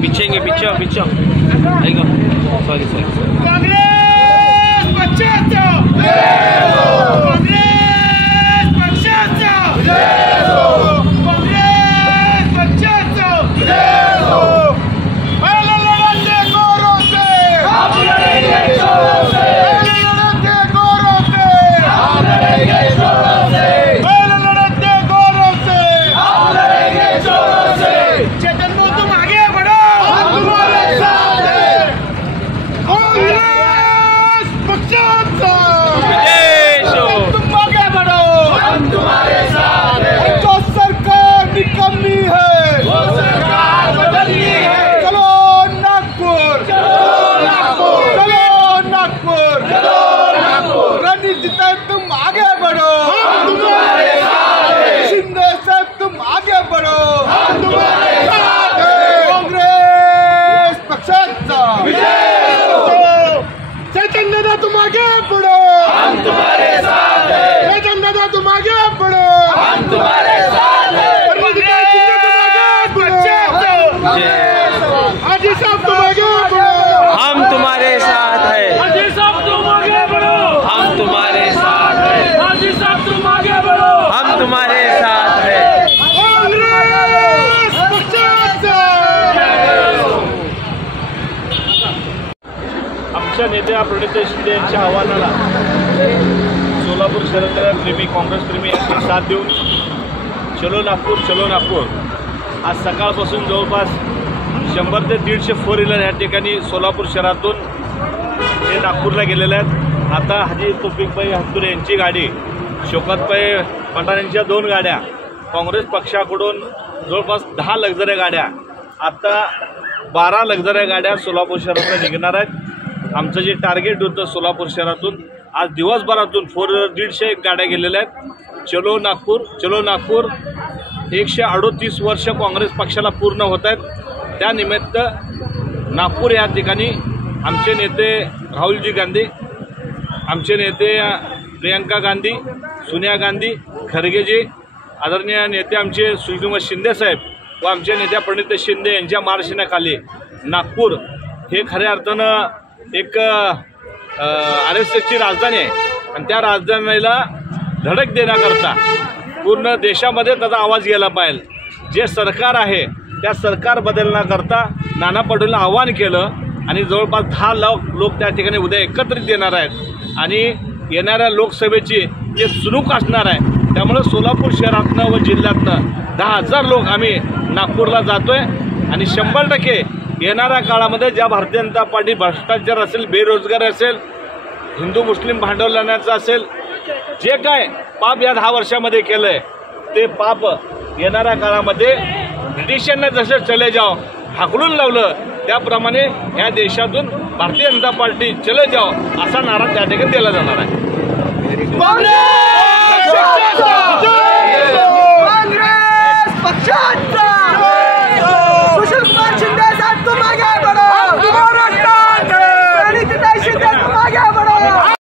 पीछे पीछे सॉरी काँग्रेस पक्षाचा काँग्रेस पक्षाचा काँग्रेस पक्षाचा पहले लड़ते गौरव से हम लड़ेंगे जोरों से पहले लड़ते गौरव से हम लड़ेंगे जोरों से पहले लड़ते गौरव से हम लड़ेंगे जोरों से चेतन को तुम आगे बढ़ो हम तुम्हारे साथ हैं कांग्रेस पक्षाचा तुम आगे बढ़ो हम तुम्हारे साथ हैं जो सरकार निकम्मी है वो सरकार बदलनी है चलो नागपुर चलो नागपुर चलो नागपुर चलो नागपुर रणनीति साहब तुम आगे बढ़ो हम तुम्हारे साथ हैं शिंदे साहब तुम आगे बढ़ो हम तुम्हारे साथ हैं कांग्रेस पक्षाचा चेतन दादा तुम आगे बढ़ो हम तुम्हारे साथ हैं चेतन दादा तुम आगे बढ़ो हम तुम्हारे साथ हैं हाजी साहब तुम आगे बढ़ो हम तुम्हारे साथ हैं हाजी साहब तुम आगे बढ़ो हम तुम्हारे साथ हैं हाजी साहब तुम आगे बढ़ो हम तुम्हारे साथ हैं कांग्रेस पक्षाचा आमच्या नेत्या प्रणिती शिंदे यांच्या आव्हानाला सोलापूर शहरातल्या काँग्रेस प्रेमी यांनी साथ देऊन चलो नागपूर आज सकाळपासून जवळपास 100 ते 150 फोर व्हीलर या ठिकाणी सोलापूर शहरातून हे नागपूरला गेलेले आहेत. आता हाजी तौफिकभाई हत्तुरे यांची गाडी, शौकतभाई पठाण यांच्या 2 गाड्या, काँग्रेस पक्षाकडून जवळपास 10 लक्झरी गाड्या, आता 12 लक्झरी गाड्या सोलापूर शहरातून निघणार आहेत. आमचं जे टार्गेट होतं सोलापूर शहरातून आज दिवसभरातून 150 गाड्या गेलेल्या आहेत. चलो नागपूर 138 वर्ष काँग्रेस पक्षाला पूर्ण होत आहेत. त्यानिमित्त नागपूर या ठिकाणी आमचे नेते राहुलजी गांधी, आमचे नेते प्रियंका गांधी, सोनिया गांधी, खरगेजी, आदरणीय नेते आमचे श्रीनिवास शिंदे साहेब व आमच्या नेत्या प्रणिती शिंदे यांच्या मार्गदर्शनाखाली नागपूर हे खऱ्या अर्थानं एक RSSची राजधानी आहे आणि त्या राजधानीला धडक देण्याकरता पूर्ण देशामध्ये त्याचा आवाज गेला पाहिजे. जे सरकार आहे त्या सरकार बदलण्याकरता नाना पटोलेंना आवाहन केलं आणि जवळपास 10 लाख लोक त्या ठिकाणी उद्या एकत्रित येणार आहेत आणि येणाऱ्या लोकसभेची ते चुणूक असणार आहे. त्यामुळे सोलापूर शहरातनं व जिल्ह्यातनं 10,000 लोक आम्ही नागपूरला जातोय आणि 100% येणाऱ्या काळामध्ये ज्या भारतीय जनता पार्टी भ्रष्टाचार असेल, बेरोजगारी असेल, हिंदू मुस्लिम भांडवलाण्याचं असेल, जे काय पाप या 10 वर्षामध्ये केलं आहे ते पाप येणाऱ्या काळामध्ये ब्रिटिशांना जसं चले जाओ हाकलून लावलं त्याप्रमाणे या देशातून भारतीय जनता पार्टी चले जाओ असा नारा त्या ठिकाणी दिला जाणार आहे. काँग्रेस पक्षाचा